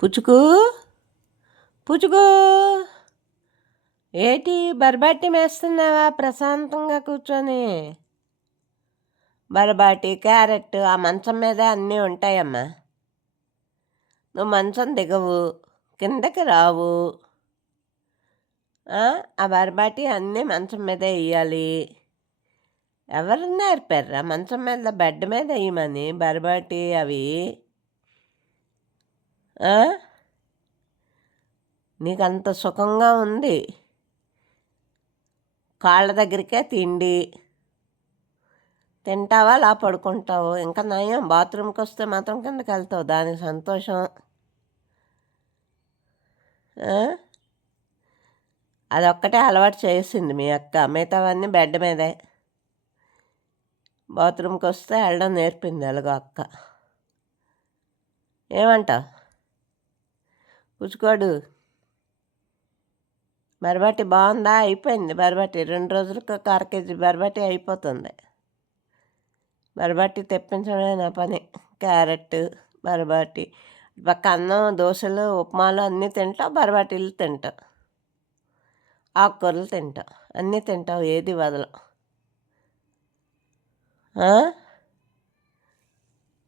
పుచ్చుకు పుచ్చుకు ఏటి బరబాటి మేస్తున్నావా ప్రశాంతంగా కూర్చొని? బరబాటి, క్యారెట్ ఆ మంచం మీదే అన్నీ ఉంటాయమ్మా. నువ్వు మంచం దిగవు, కిందకి రావు. ఆ బరబాటి అన్నీ మంచం మీదే ఎయ్యాలి. ఎవరు నేర్పారురా మంచం మీద బెడ్ మీద ఎయ్యమని బరబాటి అవి? నీకంత సుఖంగా ఉంది. కాళ్ళ దగ్గరికే తిండి. తింటావా అలా పడుకుంటావు. ఇంకా నయం బాత్రూమ్కి వస్తే మాత్రం కిందకి వెళ్తావు, దానికి సంతోషం. అదొక్కటే అలవాటు చేసింది మీ అక్క, మిగతావన్నీ బెడ్ మీదే. బాత్రూమ్కి వస్తే వెళ్ళడం నేర్పింది ఎలాగో అక్క. ఏమంటావు పుచ్చుకోడు? బరబాటి బాగుందా? అయిపోయింది బరబాటి. 2 రోజులకు ఒక కేజీ బరబాటి అయిపోతుంది. బరబాటి తెప్పించడమే నా పని. క్యారెట్, బరబాటి, పక్క అన్నం, దోశలు, ఉప్మాలు అన్నీ తింటావు, బరబాటీలు తింటావు, ఆకుకూరలు తింటావు, అన్నీ తింటావు, ఏది వదలవు.